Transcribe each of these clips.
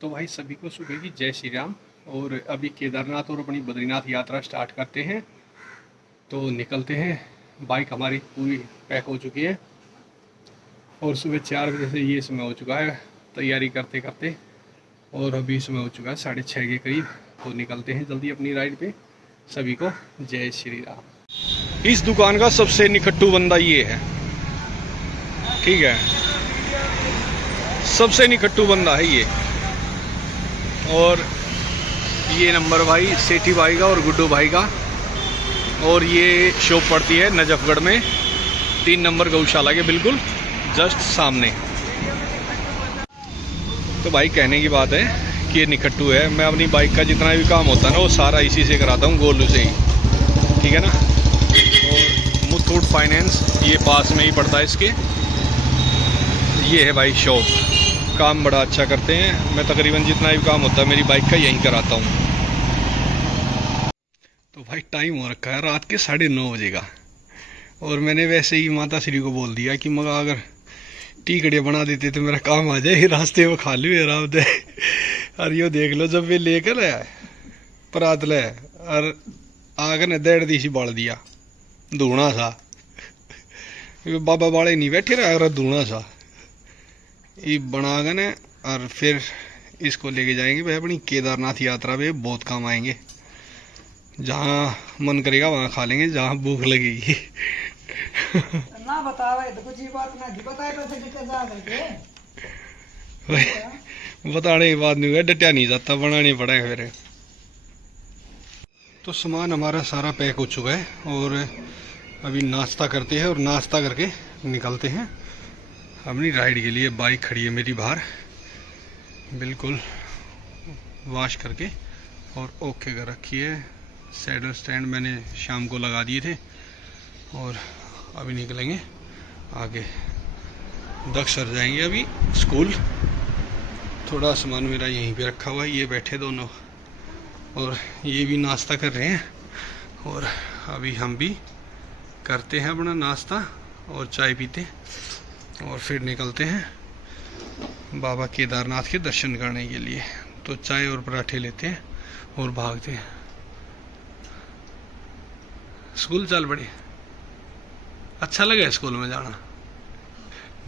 तो भाई सभी को सुबह की जय श्री राम। और अभी केदारनाथ और अपनी बद्रीनाथ यात्रा स्टार्ट करते हैं, तो निकलते हैं। बाइक हमारी पूरी पैक हो चुकी है और सुबह 4 बजे से ये समय हो चुका है तैयारी करते करते, और अभी समय हो चुका है 6:30 के करीब। तो निकलते हैं जल्दी अपनी राइड पे। सभी को जय श्री राम। इस दुकान का सबसे निकट्टू बंदा ये है, ठीक है, सबसे निकट्टू बंदा है ये। और ये नंबर भाई सेठी भाई का और गुड्डू भाई का, और ये शॉप पड़ती है नजफगढ़ में 3 नंबर गौशाला के बिल्कुल जस्ट सामने। तो भाई कहने की बात है कि ये निकट्टू है। मैं अपनी बाइक का जितना भी काम होता है ना वो सारा इसी से कराता हूँ, गोलू से ही, ठीक है ना। और मुथूट फाइनेंस ये पास में ही पड़ता है इसके। ये है भाई शॉप, काम बड़ा अच्छा करते हैं। मैं तकरीबन जितना भी काम होता है मेरी बाइक का यहीं कराता हूँ। तो भाई टाइम हो रखा है रात के 9:30 बजे का, और मैंने वैसे ही माता श्री को बोल दिया कि मगर अगर टीकड़े बना देते तो मेरा काम आ जाए, रास्ते में खा लूँ आराम से। और यो देख लो जब वे लेकर आया परात ले और आग ने देड़ दी सी बाल दिया धूना सा। बाबा बाले नहीं बैठे रहा अगर धूना सा ये बना गए ने, और फिर इसको लेके जाएंगे भाई अपनी केदारनाथ यात्रा पे। बहुत काम आएंगे, जहाँ मन करेगा वहाँ खा लेंगे, जहाँ भूख लगेगी। ना बतावे तो कुछ ही बात ना थी, बताए तो थे कितना जा करके बताने की बात नहीं है, डटिया नहीं जाता, बनाने पड़ेगा फिर। तो सामान हमारा सारा पैक हो चुका है और अभी नाश्ता करते हैं, और नाश्ता करके निकलते हैं अपनी राइड के लिए। बाइक खड़ी है मेरी बाहर बिल्कुल वॉश करके और ओके कर रखी है। सैडल स्टैंड मैंने शाम को लगा दिए थे, और अभी निकलेंगे आगे। दक्ष सर जाएंगे अभी स्कूल। थोड़ा सामान मेरा यहीं पे रखा हुआ है, ये बैठे दोनों और ये भी नाश्ता कर रहे हैं। और अभी हम भी करते हैं अपना नाश्ता और चाय पीते, और फिर निकलते हैं बाबा केदारनाथ के दर्शन करने के लिए। तो चाय और पराठे लेते हैं और भागते हैं। स्कूल चल पड़े, अच्छा लगा स्कूल में जाना।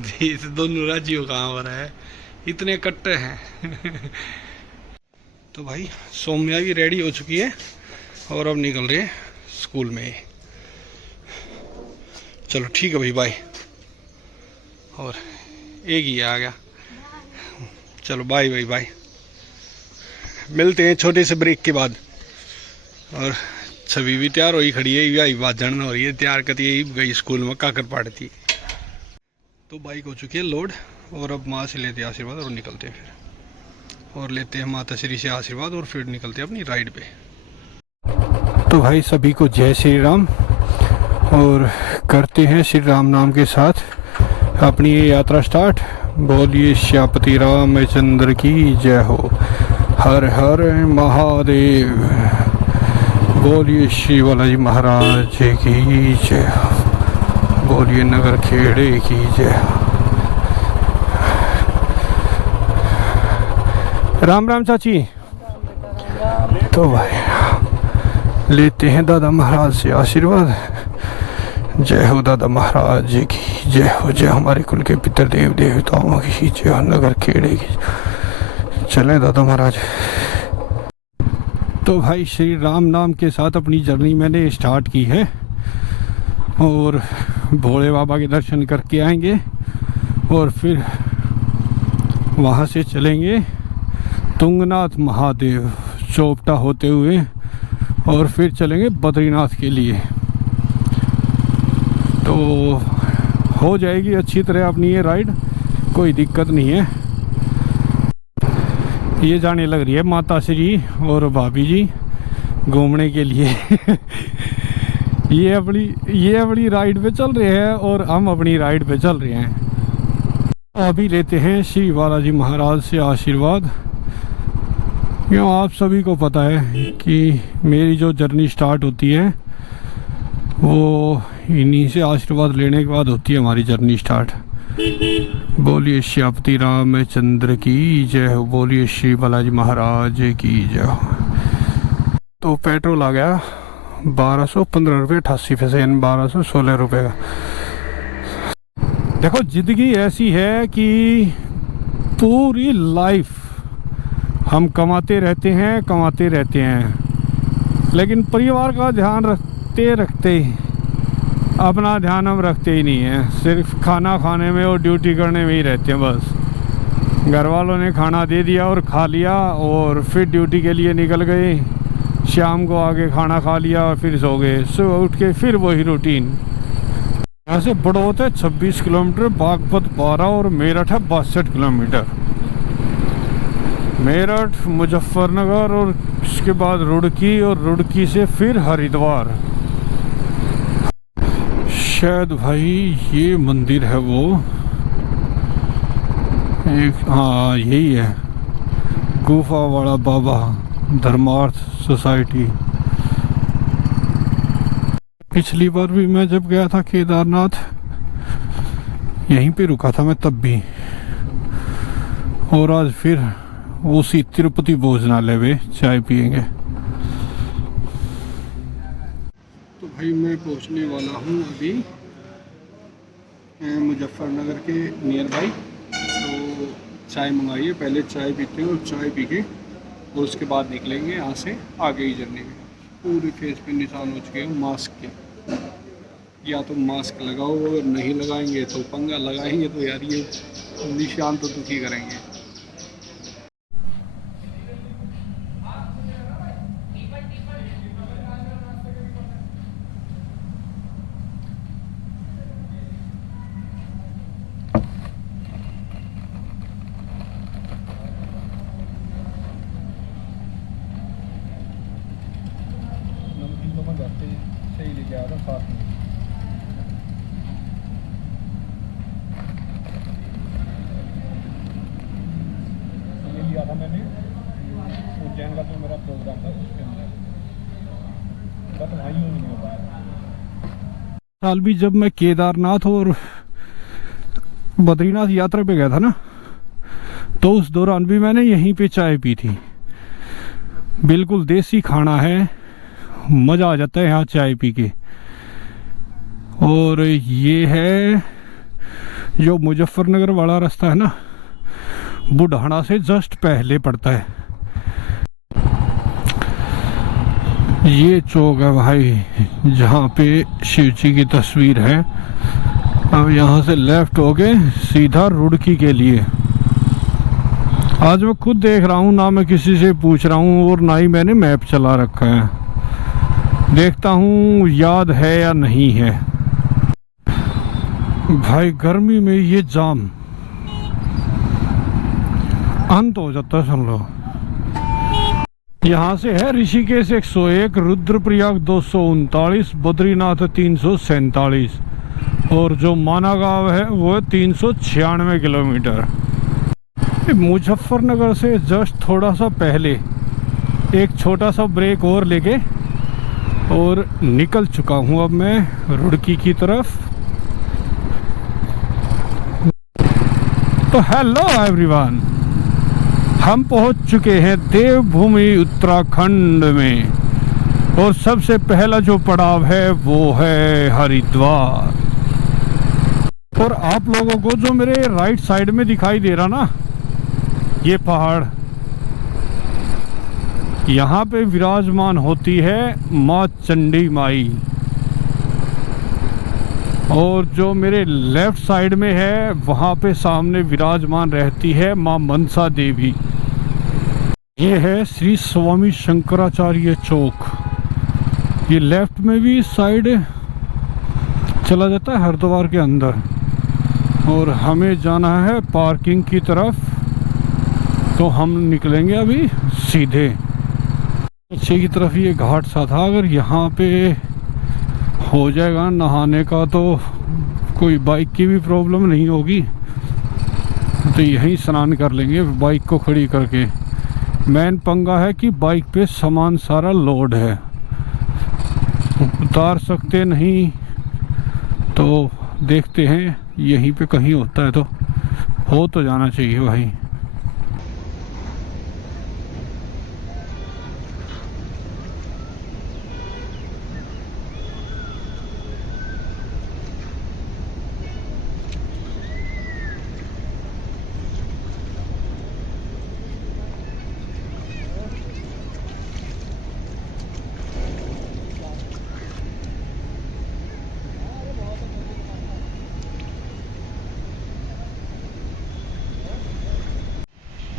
तो दोनों राज्यों कहाँ पर है, इतने कट्टे हैं। तो भाई सौम्या भी रेडी हो चुकी है और अब निकल रहे हैं स्कूल में। चलो ठीक है भाई, बाय। और एक ही आ गया, चलो बाय बाय बाय। मिलते हैं छोटे से ब्रेक के बाद। और छवि भी तैयार हो ही खड़ी है, यही बात जानना हो रही है तैयार करती है, गई स्कूल में काकर पाड़ती। तो बाइक हो चुकी है लोड, और अब माँ से लेते हैं आशीर्वाद और निकलते हैं फिर, और लेते हैं माता श्री से आशीर्वाद और फिर निकलते हैं अपनी राइड पे। तो भाई सभी को जय श्री राम, और करते हैं श्री राम नाम के साथ अपनी ये यात्रा स्टार्ट। बोलिए श्यापति रामचंद्र की जय हो, हर हर महादेव। बोलिए श्री बालाजी महाराज की जय हो, बोलिए नगर खेड़े की जय हो। राम राम चाची। तो भाई लेते हैं दादा महाराज से आशीर्वाद। जय हो दादा महाराज की जय हो, जय हमारे कुल के पितर देव देवताओं की जय हो, नगर खेड़े की। चले दादा महाराज। तो भाई श्री राम नाम के साथ अपनी जर्नी मैंने स्टार्ट की है, और भोले बाबा के दर्शन करके आएंगे, और फिर वहाँ से चलेंगे तुंगनाथ महादेव चौपटा होते हुए, और फिर चलेंगे बद्रीनाथ के लिए। तो हो जाएगी अच्छी तरह अपनी ये राइड, कोई दिक्कत नहीं है। ये जाने लग रही है माता श्री और भाभी जी घूमने के लिए। ये अपनी राइड पे चल रहे हैं और हम अपनी राइड पे चल रहे हैं। अभी लेते हैं श्री बालाजी महाराज से आशीर्वाद। क्यों आप सभी को पता है कि मेरी जो जर्नी स्टार्ट होती है वो इन्हीं से आशीर्वाद लेने के बाद होती है हमारी जर्नी स्टार्ट। बोलिए श्यापति रामचंद्र की जय हो, बोलिए श्री बालाजी महाराज की जय हो। तो पेट्रोल आ गया 1215 रुपये 88 पैसे, यानी 1216 रुपये का। देखो ज़िंदगी ऐसी है कि पूरी लाइफ हम कमाते रहते हैं, लेकिन परिवार का ध्यान रखते रखते अपना ध्यान हम रखते ही नहीं है। सिर्फ खाना खाने में और ड्यूटी करने में ही रहते हैं बस। घर वालों ने खाना दे दिया और खा लिया और फिर ड्यूटी के लिए निकल गए, शाम को आके खाना खा लिया और फिर सो गए, सुबह उठ के फिर वही रूटीन। यहाँ से बड़ौत है 26 किलोमीटर, बागपत 12 और मेरठ है 62 किलोमीटर। मेरठ, मुजफ्फरनगर और उसके बाद रुड़की, और रुड़की से फिर हरिद्वार। शायद भाई ये मंदिर है वो एक, हाँ यही है, गुफा वाला बाबा धर्मार्थ सोसाइटी। पिछली बार भी मैं जब गया था केदारनाथ यहीं पे रुका था मैं तब भी, और आज फिर उसी तिरुपति भोजनालय में चाय पियेंगे। तो भाई मैं पहुंचने वाला हूं अभी मुजफ्फरनगर के नियर बाई। तो चाय मंगाइए, पहले चाय पीते हैं और चाय पी के और उसके बाद निकलेंगे यहाँ से आगे की जर्नी में। पूरे फेस पे निशान हो चुके हैं मास्क के, या तो मास्क लगाओ, अगर नहीं लगाएंगे तो पंगा, लगाएंगे तो यार ये निशान तो दुखी करेंगे। सही लेके आया था साथ में। ये लिया था मैंने उज्जैन का, तो मेरा प्रोग्राम था उसके अंदर, बट वहाँ यूज नहीं हो पाया। साल भी जब मैं केदारनाथ और बद्रीनाथ यात्रा पे गया था ना, तो उस दौरान भी मैंने यहीं पे चाय पी थी। बिल्कुल देसी खाना है, मज़ा आ जाता है यहाँ चाय पी के। और ये है जो मुजफ्फरनगर वाला रास्ता है ना, बुढ़ाना से जस्ट पहले पड़ता है। ये चौक है भाई जहाँ पे शिव जी की तस्वीर है। अब यहाँ से लेफ्ट हो गए सीधा रुड़की के लिए। आज मैं खुद देख रहा हूँ, ना मैं किसी से पूछ रहा हूँ और ना ही मैंने मैप चला रखा है। देखता हूँ याद है या नहीं है। भाई गर्मी में ये जाम अंत हो जाता है, सुन लो। यहाँ से है ऋषिकेश 101, रुद्रप्रयाग 239, बद्रीनाथ 347 और जो माना गांव है वो है 396 किलोमीटर। मुजफ्फरनगर से जस्ट थोड़ा सा पहले एक छोटा सा ब्रेक और लेके और निकल चुका हूँ अब मैं रुड़की की तरफ। तो हेलो एवरीवन, हम पहुंच चुके हैं देवभूमि उत्तराखंड में, और सबसे पहला जो पड़ाव है वो है हरिद्वार। और आप लोगों को जो मेरे राइट साइड में दिखाई दे रहा ना, ये पहाड़, यहाँ पे विराजमान होती है माँ चंडी माई। और जो मेरे लेफ्ट साइड में है वहाँ पे सामने विराजमान रहती है माँ मनसा देवी। ये है श्री स्वामी शंकराचार्य चौक। ये लेफ्ट में भी साइड चला जाता है हरिद्वार के अंदर, और हमें जाना है पार्किंग की तरफ। तो हम निकलेंगे अभी सीधे। पीछे की तरफ ये घाट सा था, अगर यहाँ पे हो जाएगा नहाने का तो कोई बाइक की भी प्रॉब्लम नहीं होगी, तो यहीं स्नान कर लेंगे बाइक को खड़ी करके। मेन पंगा है कि बाइक पे सामान सारा लोड है, उतार सकते नहीं, तो देखते हैं यहीं पे कहीं होता है तो हो तो जाना चाहिए भाई।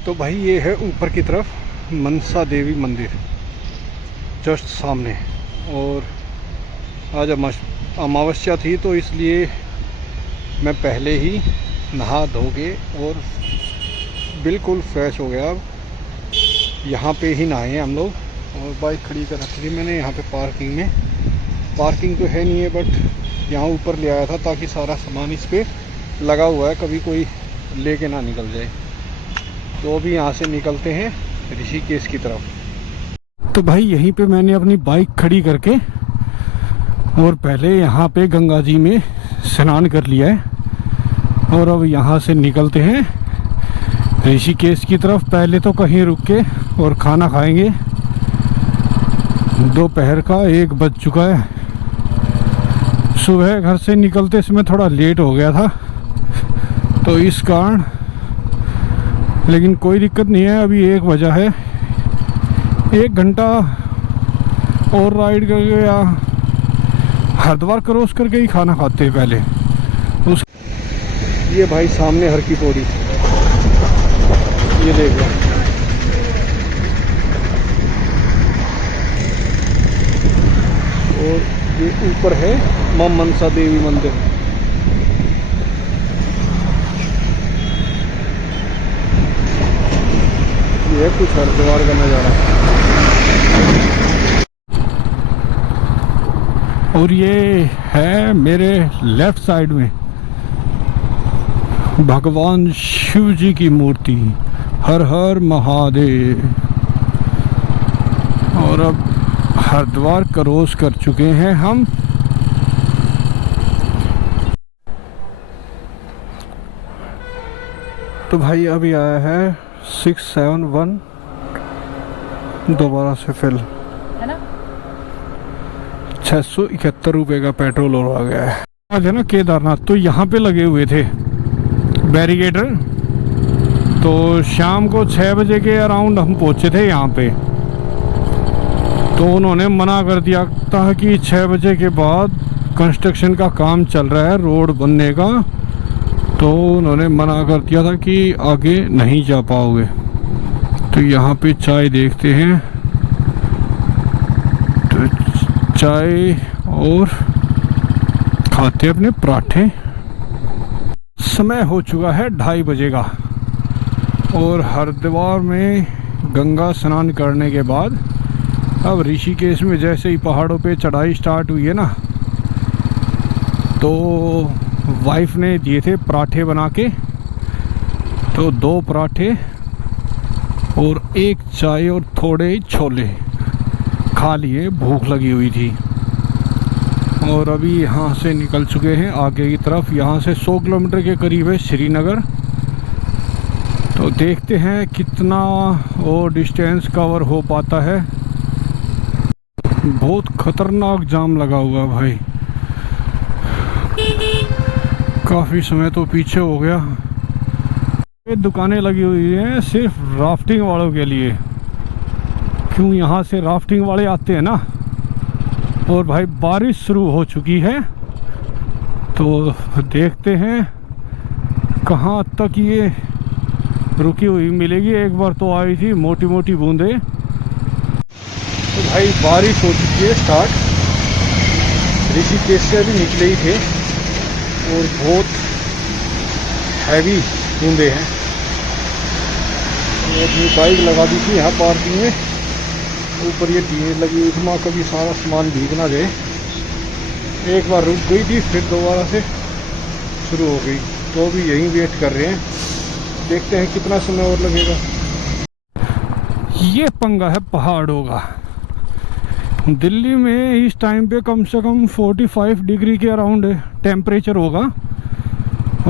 तो भाई ये है ऊपर की तरफ मनसा देवी मंदिर जस्ट सामने। और आज अमावस्या थी तो इसलिए मैं पहले ही नहा धो के और बिल्कुल फ्रेश हो गया। अब यहाँ पे ही नहाए हम लोग और बाइक खड़ी कर रखी थी मैंने यहाँ पे पार्किंग में। पार्किंग तो है नहीं है बट यहाँ ऊपर ले आया था ताकि सारा सामान इस पे लगा हुआ है, कभी कोई लेके ना निकल जाए। तो अभी यहाँ से निकलते हैं ऋषिकेश की तरफ। तो भाई यहीं पे मैंने अपनी बाइक खड़ी करके और पहले यहाँ पे गंगा जी में स्नान कर लिया है और अब यहाँ से निकलते हैं ऋषिकेश की तरफ। पहले तो कहीं रुक के और खाना खाएंगे। दोपहर का 1 बज चुका है। सुबह घर से निकलते समय थोड़ा लेट हो गया था तो इस कारण, लेकिन कोई दिक्कत नहीं है। अभी 1 बजा है, 1 घंटा और राइड करके या हरिद्वार क्रॉस करके ही खाना खाते हैं पहले उस। ये भाई सामने हर की पौड़ी, ये देख लो। और ये ऊपर है मां मनसा देवी मंदिर। ये कुछ हरिद्वार का नज़ारा। और ये है मेरे लेफ्ट साइड में भगवान शिव जी की मूर्ति। हर हर महादेव। और अब हरिद्वार क्रॉस कर चुके हैं हम। तो भाई अभी आया है 671 दोबारा से फिल है ना, 671 रुपये का पेट्रोल और आ गया है। आज है ना केदारनाथ, तो यहाँ पे लगे हुए थे बैरिकेडर। तो शाम को 6 बजे के अराउंड हम पहुँचे थे यहाँ पे। तो उन्होंने मना कर दिया था कि 6 बजे के बाद कंस्ट्रक्शन का काम चल रहा है रोड बनने का। तो उन्होंने मना कर दिया था कि आगे नहीं जा पाओगे। तो यहाँ पे चाय देखते हैं, तो चाय और खाते अपने पराठे। समय हो चुका है 2:30 बजे का। और हरिद्वार में गंगा स्नान करने के बाद अब ऋषिकेश में जैसे ही पहाड़ों पे चढ़ाई स्टार्ट हुई है ना, तो वाइफ ने दिए थे पराठे बना के। तो 2 पराठे और 1 चाय और थोड़े छोले खा लिए, भूख लगी हुई थी। और अभी यहाँ से निकल चुके हैं आगे की तरफ। यहाँ से 100 किलोमीटर के करीब है श्रीनगर। तो देखते हैं कितना और डिस्टेंस कवर हो पाता है। बहुत खतरनाक जाम लगा हुआ भाई, काफ़ी समय तो पीछे हो गया। ये दुकानें लगी हुई हैं सिर्फ राफ्टिंग वालों के लिए, क्यों यहाँ से राफ्टिंग वाले आते हैं ना। और भाई बारिश शुरू हो चुकी है तो देखते हैं कहाँ तक ये रुकी हुई मिलेगी। एक बार तो आई थी मोटी मोटी बूंदें। तो भाई बारिश हो चुकी है स्टार्ट। ऋषिकेश से अभी निकले ही थे और बहुत हैवी बूंदे हैं। तो अपनी बाइक लगा दी थी यहाँ पार्किंग में, ऊपर ये टीनें लगी हुई थी, वहाँ कभी सारा सामान भीग ना जाए। एक बार रुक गई थी फिर दोबारा से शुरू हो गई। तो अभी यहीं वेट कर रहे हैं, देखते हैं कितना समय और लगेगा। ये पंगा है पहाड़ों का। दिल्ली में इस टाइम पे कम से कम 45 डिग्री के अराउंड टेम्परेचर होगा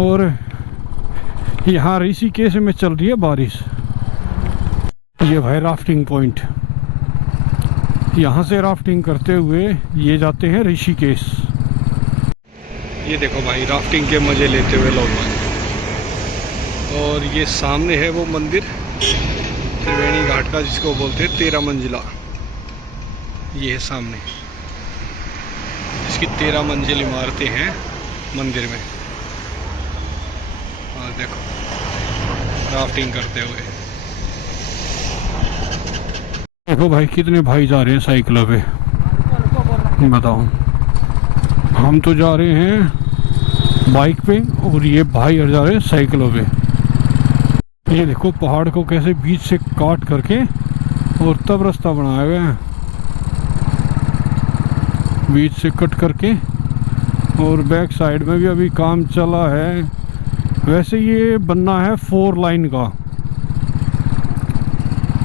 और यहाँ ऋषिकेश में चल रही है बारिश। ये भाई राफ्टिंग पॉइंट, यहाँ से राफ्टिंग करते हुए ये जाते हैं ऋषिकेश। ये देखो भाई राफ्टिंग के मजे लेते हुए लोग। और ये सामने है वो मंदिर त्रिवेणी घाट का, जिसको बोलते हैं 13 मंजिला। ये है सामने, इसकी 13 मंजिल इमारतें हैं मंदिर में। और देखो राफ्टिंग करते हुए, देखो भाई कितने भाई जा रहे हैं साइकिलों पे, बताओ। हम तो जा रहे हैं बाइक पे और ये भाई जा रहे हैं साइकिलों पे। ये देखो पहाड़ को कैसे बीच से काट करके और तब रास्ता बनाया गया है, बीच से कट करके। और बैक साइड में भी अभी काम चला है। वैसे ये बनना है 4 लाइन का,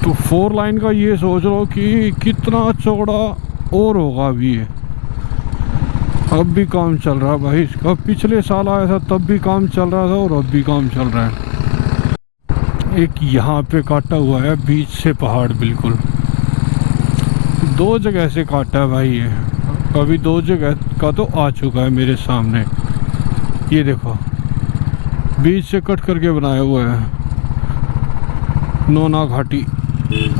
तो 4 लाइन का ये सोच लो कि कितना चौड़ा और होगा अभी ये। अब भी काम चल रहा है भाई इसका, पिछले साल आया था तब भी काम चल रहा था और अब भी काम चल रहा है। एक यहाँ पे काटा हुआ है बीच से पहाड़, बिल्कुल 2 जगह से काटा है भाई ये। अभी 2 जगह का तो आ चुका है मेरे सामने। ये देखो बीच से कट करके बनाया हुआ है। नोना घाटी।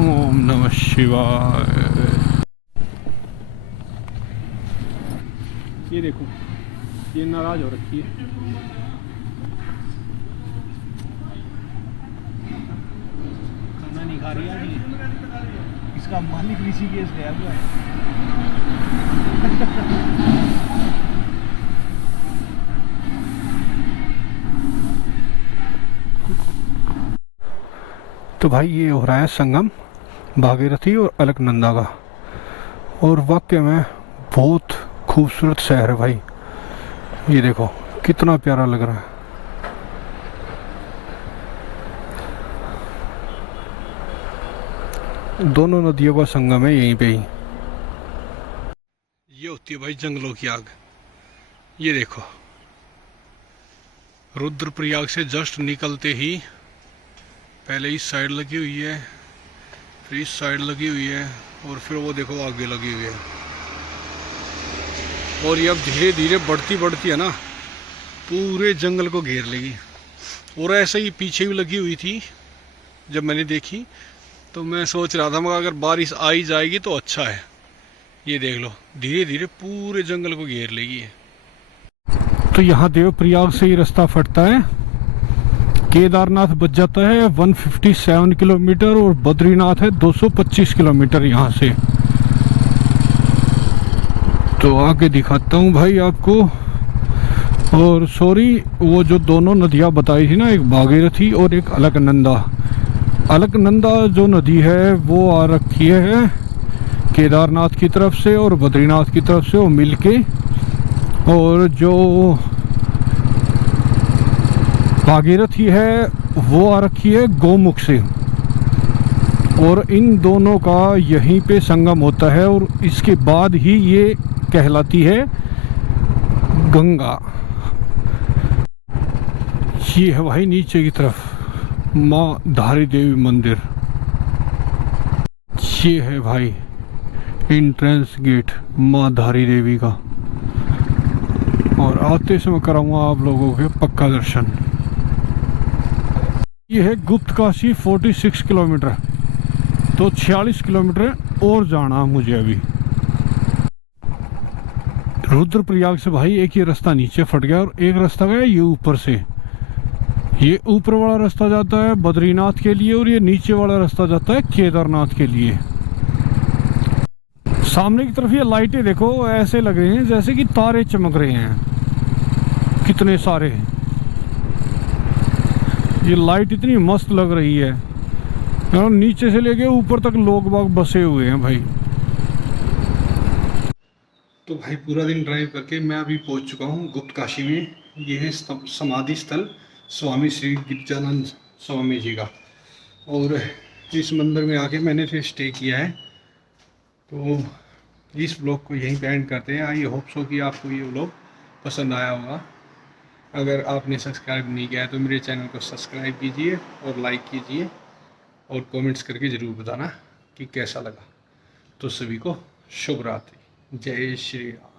ओम नमः शिवाय। ये देखो ये नाराज हो रखी है। खाना नहीं खा रही है, इसका मालिक ऋषिकेश गया हुआ है। तो भाई ये हो रहा है संगम भागीरथी और अलकनंदा का, और वाकई में बहुत खूबसूरत शहर है भाई। ये देखो कितना प्यारा लग रहा है। दोनों नदियों का संगम है यहीं पे ही। ये होती है भाई जंगलों की आग। ये देखो रुद्रप्रयाग से जस्ट निकलते ही पहले इस साइड लगी हुई है, फिर इस साइड लगी हुई है, और फिर वो देखो आगे लगी हुई है। और ये अब धीरे धीरे बढ़ती बढ़ती है ना, पूरे जंगल को घेर लेगी। और ऐसे ही पीछे भी लगी हुई थी, जब मैंने देखी तो मैं सोच रहा था मगर अगर बारिश आ ही जाएगी तो अच्छा है। ये देख लो धीरे धीरे पूरे जंगल को घेर लेगी। तो यहाँ देवप्रयाग से ही रास्ता फटता है, केदारनाथ बच जाता है 157 किलोमीटर और बद्रीनाथ है 225 किलोमीटर यहाँ से। तो आगे दिखाता हूँ भाई आपको। और सॉरी, वो जो दोनों नदियाँ बताई थी ना, एक भागीरथी और एक अलकनंदा। अलकनंदा जो नदी है वो आ रखी है केदारनाथ की तरफ से और बद्रीनाथ की तरफ से, वो मिलके। और जो भागीरथी है वो आ रखी है गोमुख से। और इन दोनों का यहीं पे संगम होता है, और इसके बाद ही ये कहलाती है गंगा। ये है भाई नीचे की तरफ माँ धारी देवी मंदिर। ये है भाई एंट्रेंस गेट माँ धारी देवी का। और आते समय कराऊंगा आप लोगों के पक्का दर्शन। ये है गुप्त काशी 46 किलोमीटर, तो 46 किलोमीटर और जाना मुझे अभी। रुद्रप्रयाग से भाई एक ये रास्ता नीचे फट गया और एक रास्ता गया ये ऊपर से। ये ऊपर वाला रास्ता जाता है बद्रीनाथ के लिए और ये नीचे वाला रास्ता जाता है केदारनाथ के लिए। सामने की तरफ ये लाइटें देखो, ऐसे लग रहे हैं जैसे कि तारे चमक रहे हैं, कितने सारे। ये लाइट इतनी मस्त लग रही है, और नीचे से लेके ऊपर तक लोग बाग बसे हुए हैं भाई। तो भाई पूरा दिन ड्राइव करके मैं अभी पहुंच चुका हूं गुप्त काशी में। ये है समाधि स्थल स्वामी श्री गिरिजानंद स्वामी जी का, और इस मंदिर में आके मैंने फिर स्टे किया है। तो इस ब्लॉग को यहीं पे एंड करते हैं। आई होप सो कि आपको ये ब्लॉग पसंद आया होगा। अगर आपने सब्सक्राइब नहीं किया है तो मेरे चैनल को सब्सक्राइब कीजिए और लाइक कीजिए और कमेंट्स करके ज़रूर बताना कि कैसा लगा। तो सभी को शुभ रात्रि, जय श्री राम।